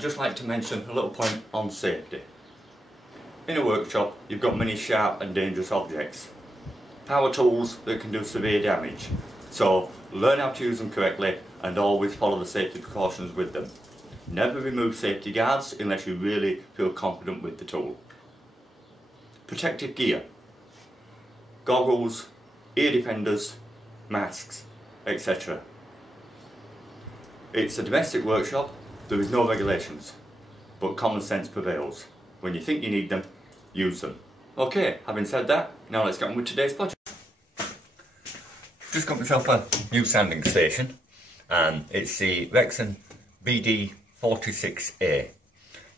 I'd just like to mention a little point on safety. In a workshop, you've got many sharp and dangerous objects. Power tools that can do severe damage. So learn how to use them correctly and always follow the safety precautions with them. Never remove safety guards unless you really feel confident with the tool. Protective gear. Goggles, ear defenders, masks, etc. It's a domestic workshop, there is no regulations, but common sense prevails. When you think you need them, use them. Okay, having said that, now let's get on with today's project. Just got myself a new sanding station, and it's the REXON BD-46A.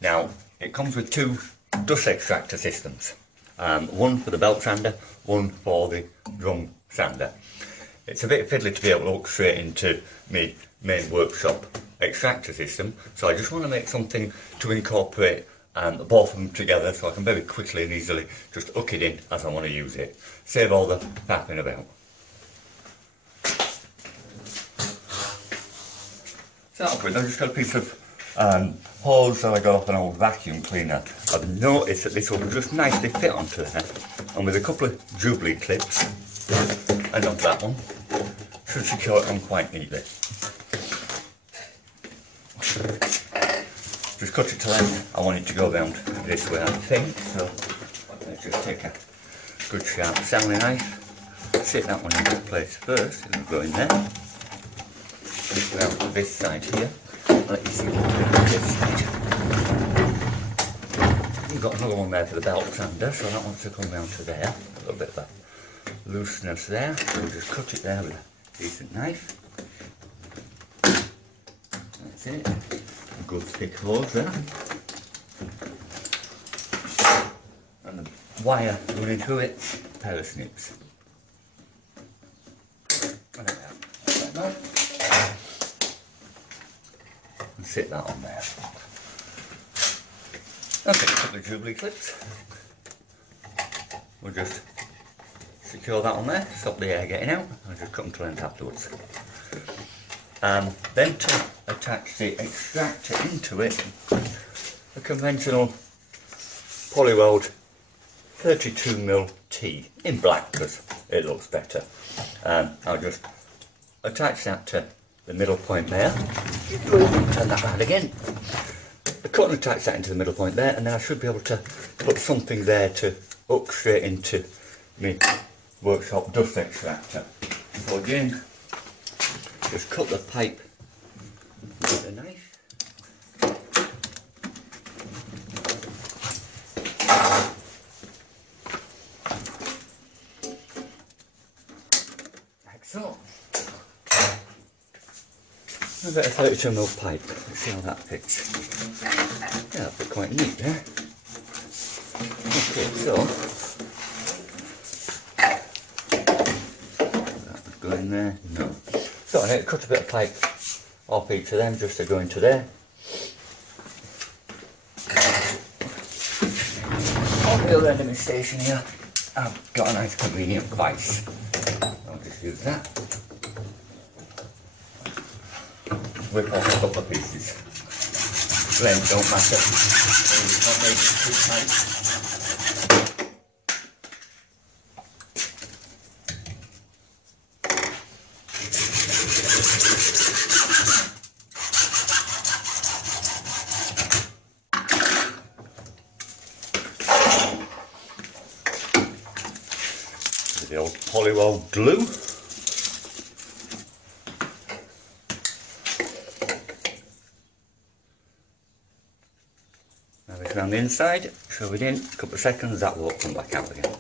Now, it comes with two dust extractor systems. One for the belt sander, one for the drum sander. It's a bit fiddly to be able to look straight into my main workshop extractor system, so I just want to make something to incorporate both of them together so I can very quickly and easily just hook it in as I want to use it. Save all the faffing about. So I've just got a piece of hose that I got off an old vacuum cleaner. I've noticed that this will just nicely fit onto there, and with a couple of Jubilee clips and onto that one, should secure it on quite neatly. Just cut it to length. I want it to go round this way, I think, so let's just take a good sharp sounding knife, sit that one into place first, it'll go in there, round to this side here, let you see what we're doing this side. We've got another one there for the belt sander, so that wants to come round to there, a little bit of a looseness there, so we'll just cut it there with a decent knife. That's it. A good thick hose there. And the wire running through it, a pair of snips. And sit that on there. Okay, a couple of Jubilee clips. We'll just secure that on there, stop the air getting out, and just cut them to length afterwards. Then to attach the extractor into it, a conventional polyweld 32mm T in black because it looks better. I'll just attach that to the middle point there. Turn that round again. I cut and attach that into the middle point there, and then I should be able to put something there to hook straight into my workshop dust extractor. So again, just cut the pipe with a knife. Like so. A bit of 32mm pipe. Let's see how that fits. Yeah, that'll fit quite neat there. Okay, so that would go in there. No. So I need to cut a bit of pipe off each of them just to go into there. On the other end of my station here, I've got a nice convenient vise. I'll just use that. Whip off a couple of pieces. Length don't matter. It's not made it too tight. The old polyweld glue. Now it's around the inside, shove it in, a couple of seconds, that will come back out again.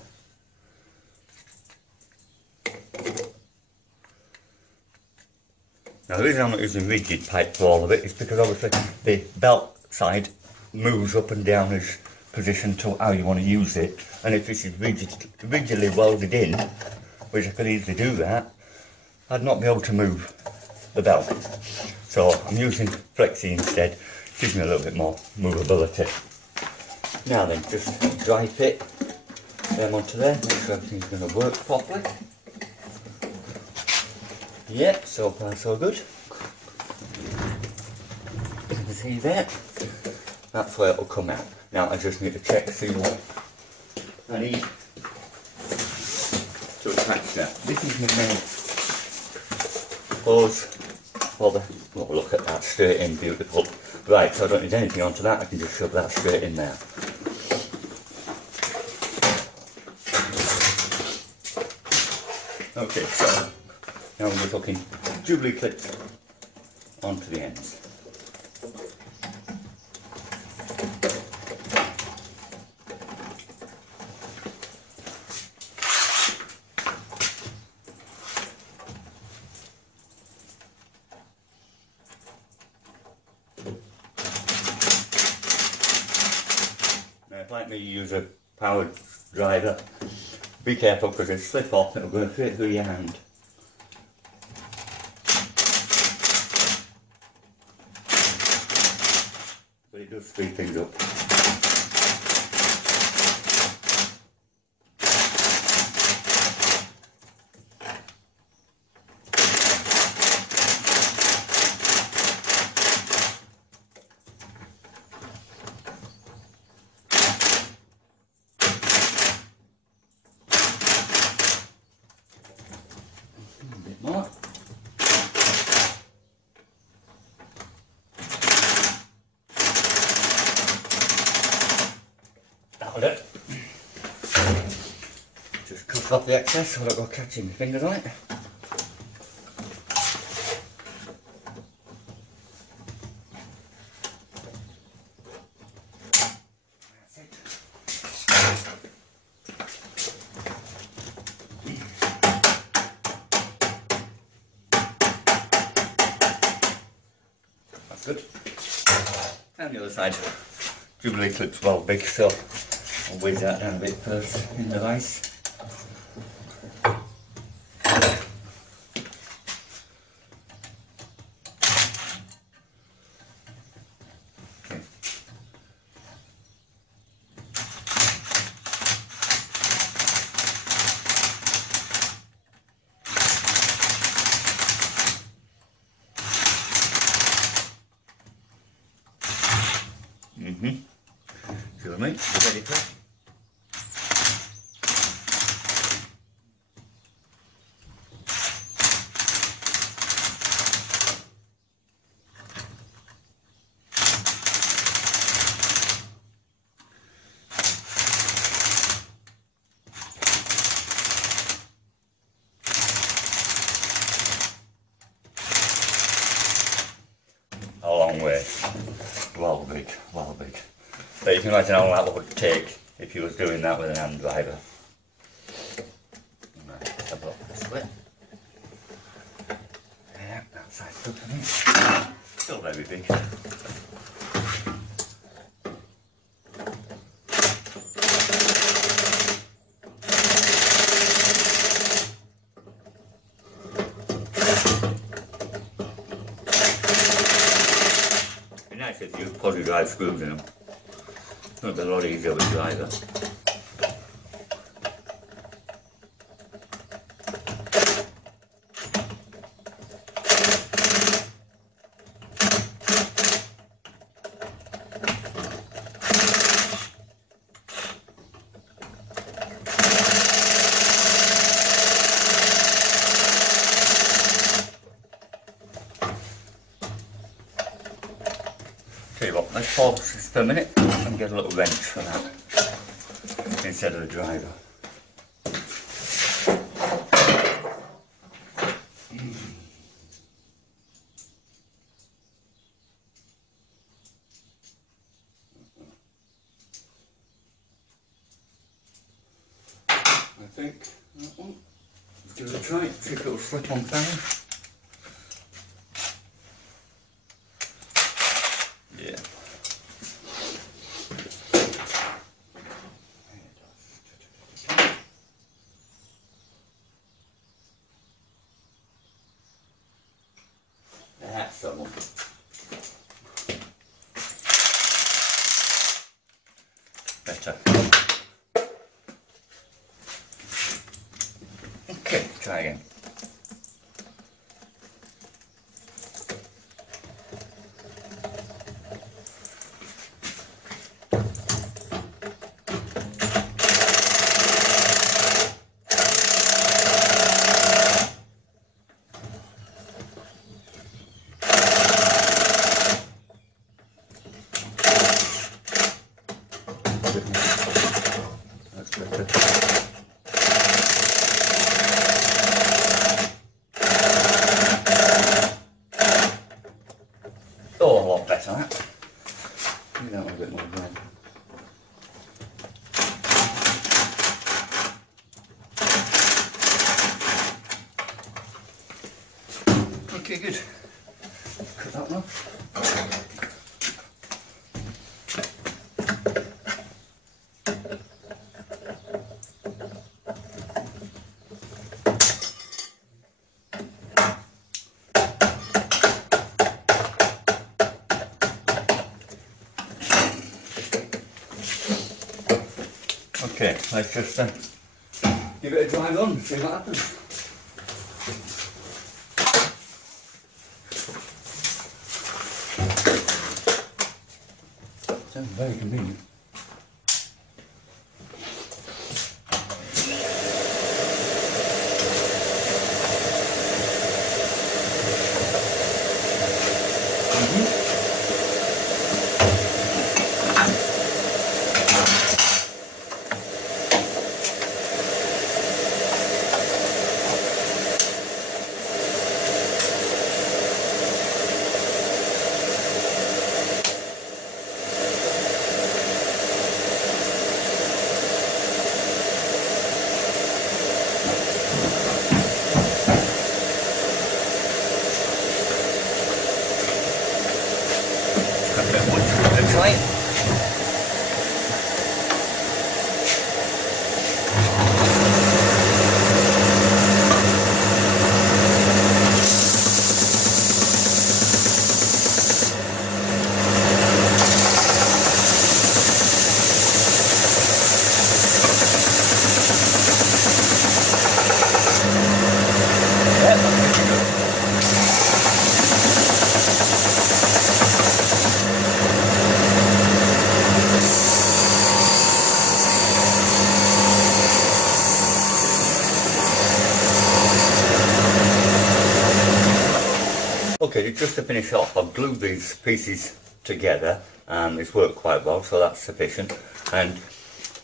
Now the reason I'm not using rigid pipe for all of it is because obviously the belt side moves up and down as position to how you want to use it, and if this is rigidly welded in, which I could easily do that, I'd not be able to move the belt. So I'm using flexi instead, gives me a little bit more movability. Now then, just dry fit them onto there, make sure everything's going to work properly. Yeah, so far so good. You can see there. that's where it'll come out. Now I just need to check, see what I need to attach that. This is my main hose for the, well, look at that, straight in, beautiful. Right, so I don't need anything onto that, I can just shove that straight in there. Okay, so now we're talking Jubilee clips onto the ends. Now, if like me you use a powered driver, be careful because it'll slip off and it'll go straight through your hand. But it does speed things up. More. That'll do it. Just cut off the excess so I don't go catching my fingers on it. That's it. That's good. And the other side, Jubilee clip's well big, so I'll whiz that down a bit first in the vise. See what I mean? You ready for it? A long way. Well big, well big. But you can imagine how long that would take if you was doing that with an hand driver. Right, let's have a look this way. Yeah, that side's good for me. Still very big. It'd be nice if you poly drive screws in them. It'll be a lot easier with driver. Tell you what, let's pause this for a minute and get a little wrench for that instead of the driver. I think that one. Let's give it a try, see if it'll slip on down. Yeah. That's someone. Better. Okay, try again. Okay, good. Cut that one off. Okay, let's just give it a dry run and see what happens. Sounds very convenient. Okay, just to finish off, I've glued these pieces together and it's worked quite well, so that's sufficient. And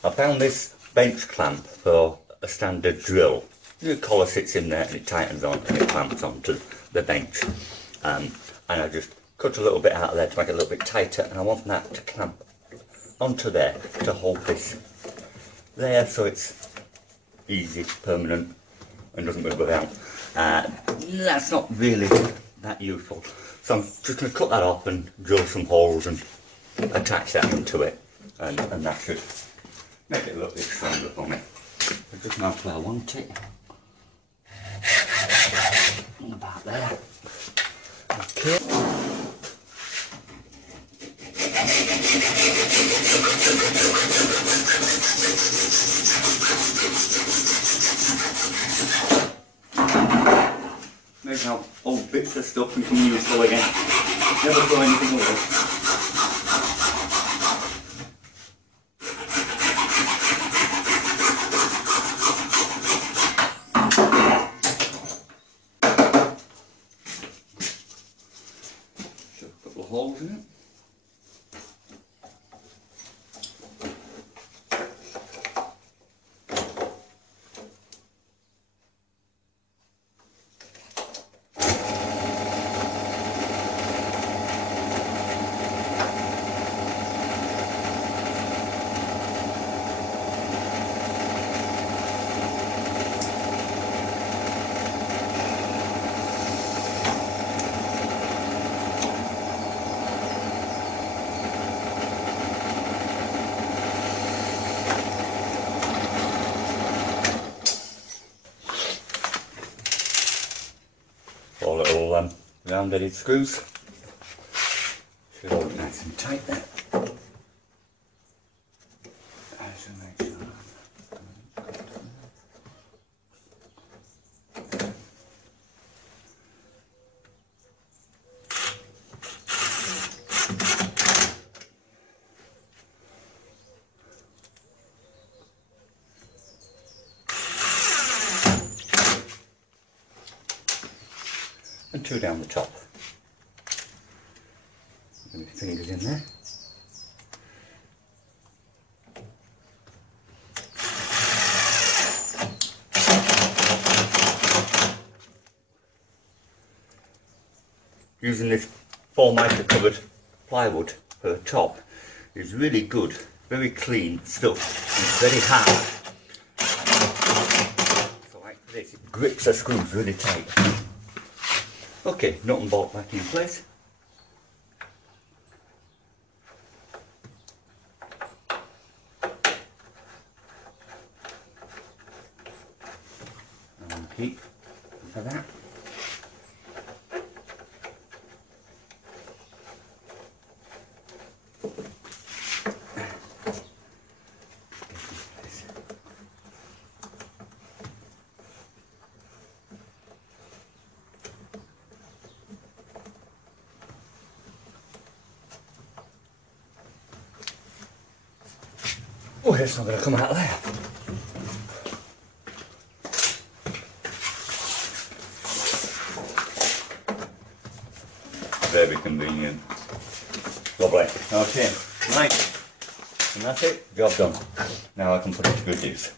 I found this bench clamp for a standard drill. The collar sits in there and it tightens on and it clamps onto the bench. And I just cut a little bit out of there to make it a little bit tighter, and I want that to clamp onto there to hold this there so it's easy, permanent, and doesn't move around. That's not really that useful, so I'm just going to cut that off and drill some holes and attach that into it, and that should make it a little bit stronger for me. So just mark where I want it, and about there. Okay. Make out old bits of stuff and can useful again. Never throw anything away. Shove a couple of holes in it. Four little round-headed screws. Should hold it nice and tight there. And two down the top. Get my fingers in there. Using this 4 mitre covered plywood for the top is really good, very clean stuff, and it's very hard. So like this, it grips the screws really tight. Okay, nut and bolt back in place. And keep for that. Oh, it's not going to come out of there. Very convenient. Lovely. Okay, right. And that's it. Job done. Now I can put it to good use.